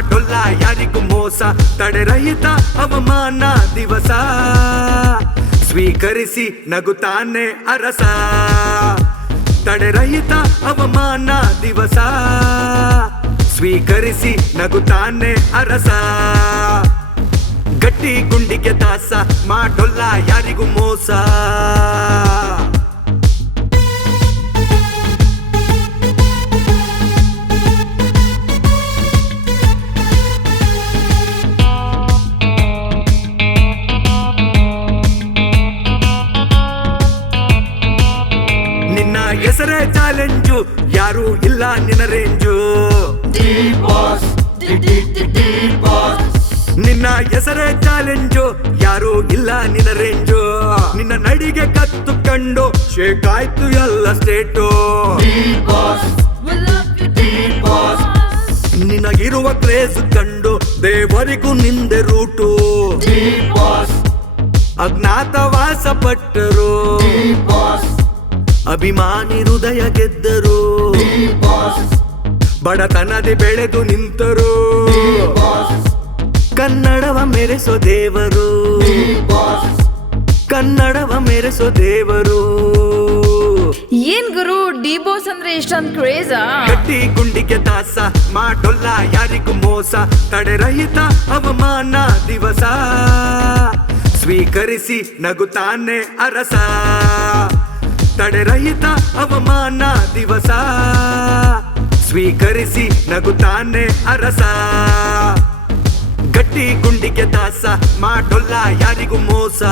ಮಾಡೋಲ್ಲ ಯಾರಿಗೂ ಮೋಸ, ತಡೆರಹಿತ ಅವಮಾನ ದಿವಸ, ಸ್ವೀಕರಿಸಿ ನಗುತ್ತಾನೆ ಅರಸ. ತಡೆರಹಿತ ಅವಮಾನ ದಿವಸ, ಸ್ವೀಕರಿಸಿ ನಗುತ್ತಾನೆ ಅರಸ. ಗಟ್ಟಿ ಗುಂಡಿಗೆ ದಾಸ, ಮಾಡೋಲ್ಲ ಯಾರಿಗೂ ಮೋಸ. ನಿನ್ನ ಹೆಸರೇ ಚಾಲೆಂಜು, ಯಾರು ಇಲ್ಲ ನಿನ್ನ ರೇಂಜು. ನಿನ್ನ ಹೆಸರೇ ಚಾಲೆಂಜು, ಯಾರು ಇಲ್ಲ ನಿನ್ನ ರೇಂಜು. ನಿನ್ನ ನಡಿಗೆ ಕತ್ತು ಕಂಡು ಶೇಕಾಯ್ತು ಎಲ್ಲ ಸ್ಟೇಟು. ನಿನಗಿರುವ ಕ್ರೇಜ್ ಕಂಡು ದೇವರಿಗೂ ನಿಂದೆ ರೂಟು. ಅಜ್ಞಾತವಾಸ ಪಟ್ಟರು, ಅಭಿಮಾನಿ ಹೃದಯ ಗೆದ್ದರು. ಬಡತನದಿ ಬೆಳೆದು ನಿಂತರು, ಕನ್ನಡವ ಮೆರೆಸೋ ದೇವರು. ಕನ್ನಡವ ಮೆರೆಸೋ ದೇವರು. ಏನ್ ಗುರು ಡಿ ಬಾಸ್ ಅಂದ್ರೆ ಇಷ್ಟೊಂದು ಕ್ರೇಜ? ಗಟ್ಟಿ ಗುಂಡಿಗೆ ದಾಸ, ಮಾಡೋಲ್ಲ ಯಾರಿಗೂ ಮೋಸ, ತಡೆರಹಿತ ಅವಮಾನ ದಿವಸ, ಸ್ವೀಕರಿಸಿ ನಗುತ್ತಾನೆ ಅರಸ. ತಡೆರಹಿತ ಅವಮಾನ ದಿವಸ, ಸ್ವೀಕರಿಸಿ ನಗುತ್ತಾನೆ ಅರಸ. ಗಟ್ಟಿ ಗುಂಡಿಗೆ ದಾಸ, ಮಾಡೋಲ್ಲ ಯಾರಿಗೂ ಮೋಸ.